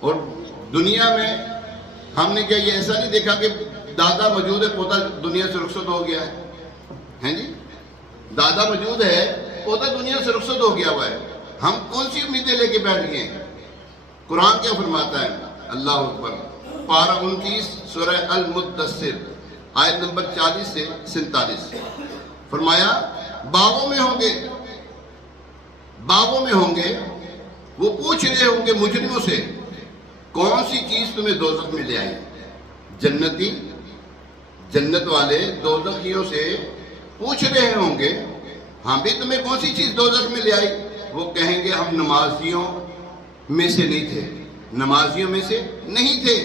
اور دنیا میں ہم نے کیا یہ ایسا نہیں دیکھا کہ دادا موجود ہے پوتا دنیا سے رخصت ہو گیا ہے جی؟ دادا موجود ہے پوتا دنیا سے رخصت ہو گیا ہوا ہے، ہم کون سی امیدیں لے کے بیٹھ گئے ہیں؟ قرآن کیا فرماتا ہے؟ اللہ اکبر، پارہ 29 سورہ المدثر آیت نمبر 40 سے 47، فرمایا باغوں میں ہوں گے وہ پوچھ رہے ہوں گے مجرموں سے کون سی چیز تمہیں دوزخ میں لے آئی؟ جنتی جنت والے دوزخیوں سے پوچھ رہے ہوں گے ہاں بھی تمہیں کون سی چیز دوزخ میں لے آئی؟ وہ کہیں گے ہم نمازیوں میں سے نہیں تھے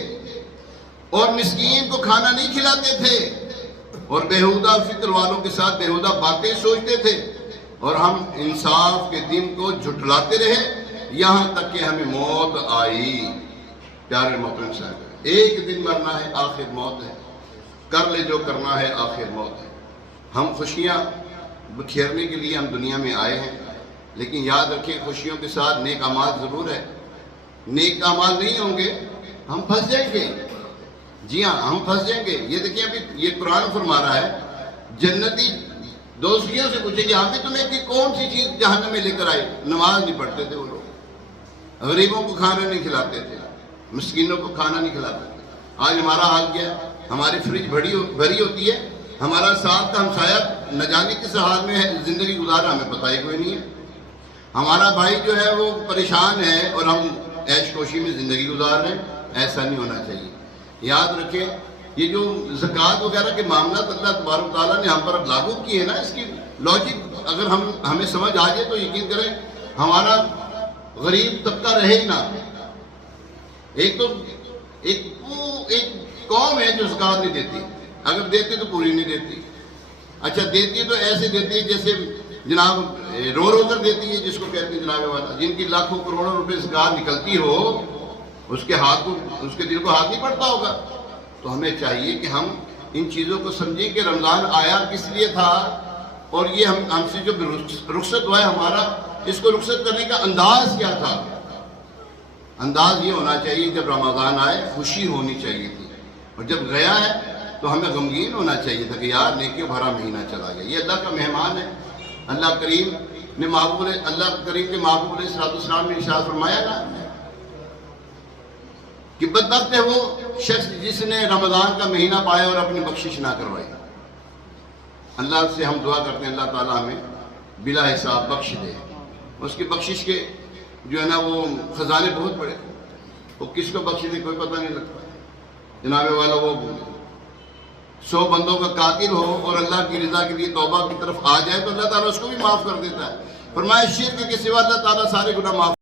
اور مسکین کو کھانا نہیں کھلاتے تھے اور بیہودہ فکر والوں کے ساتھ بیہودہ باتیں سوچتے تھے اور ہم انصاف کے دن کو جھٹلاتے رہے یہاں تک کہ ہمیں موت آئی۔ پیارے محترم صاحب، ایک دن مرنا ہے، آخر موت ہے، کر لے جو کرنا ہے، آخر موت ہے۔ ہم خوشیاں بکھیرنے کے لیے ہم دنیا میں آئے ہیں، لیکن یاد رکھیں خوشیوں کے ساتھ نیک اعمال ضرور ہے۔ نیک اعمال نہیں ہوں گے ہم پھنس جائیں گے، جی ہاں ہم پھنس جائیں گے۔ یہ دیکھیں ابھی یہ قرآن فرما رہا ہے جنتی دوستیوں سے پوچھیں گے ہاں بھی تمہیں کہ کون سی چیز جہنم میں لے کر آئی؟ نماز نہیں پڑھتے تھے وہ لوگ، غریبوں کو کھانا نہیں کھلاتے تھے، مسکینوں کو کھانا نہیں کھلاتے تھے۔ آج ہمارا حال کیا ہے؟ ہماری فریج بھری ہوتی ہے، ہمارا ساتھ کا ہمسایہ نہ جانے کس حال میں ہے زندگی گزارا ہمیں پتہ ہی کوئی نہیں ہے۔ ہمارا بھائی جو ہے وہ پریشان ہے اور ہم عیش کوشی میں زندگی گزار رہے ہیں، ایسا نہیں ہونا چاہیے۔ یاد رکھیں یہ جو زکوٰۃ وغیرہ کے معاملات اللہ تبارک و تعالیٰ نے ہم پر لاگو کیے ہیں نا، اس کی لاجک اگر ہمیں سمجھ آ جائے تو یقین کریں ہمارا غریب طبقہ رہے ہی نہ۔ ایک قوم ہے جو زکوٰۃ نہیں دیتی، اگر دیتی تو پوری نہیں دیتی، اچھا دیتی ہے تو ایسے دیتی ہے جیسے جناب رو کر دیتی ہے، جس کو کہتے ہیں جناب والا، جن کی لاکھوں کروڑوں روپے زکوٰۃ نکلتی ہو اس کے دل کو ہاتھ نہیں پڑتا ہوگا۔ تو ہمیں چاہیے کہ ہم ان چیزوں کو سمجھیں کہ رمضان آیا کس لیے تھا اور یہ ہم سے جو رخصت ہوا ہے ہمارا، اس کو رخصت کرنے کا انداز کیا تھا۔ انداز یہ ہونا چاہیے جب رمضان آئے خوشی ہونی چاہیے تھی، اور جب گیا ہے تو ہمیں غمگین ہونا چاہیے تھا کہ یار نیکیوں بھرا مہینہ چلا گیا۔ یہ اللہ کا مہمان ہے۔ اللہ کریم کے محبوب علیہ السلام نے ارشاد فرمایا نا کہ بدبخت ہے وہ شخص جس نے رمضان کا مہینہ پایا اور اپنی بخشش نہ کروائی۔ اللہ سے ہم دعا کرتے ہیں اللہ تعالیٰ ہمیں بلا حساب بخش دے۔ اس کی بخشش کے جو ہے نا وہ خزانے بہت بڑے، وہ کس کو بخش دے کوئی پتہ نہیں لگتا۔ جناب والا وہ 100 بندوں کا قاتل ہو اور اللہ کی رضا کے لیے توبہ کی طرف آ جائے تو اللہ تعالیٰ اس کو بھی معاف کر دیتا ہے۔ فرمایا شرک کے سوا اللہ تعالیٰ سارے گناہ معاف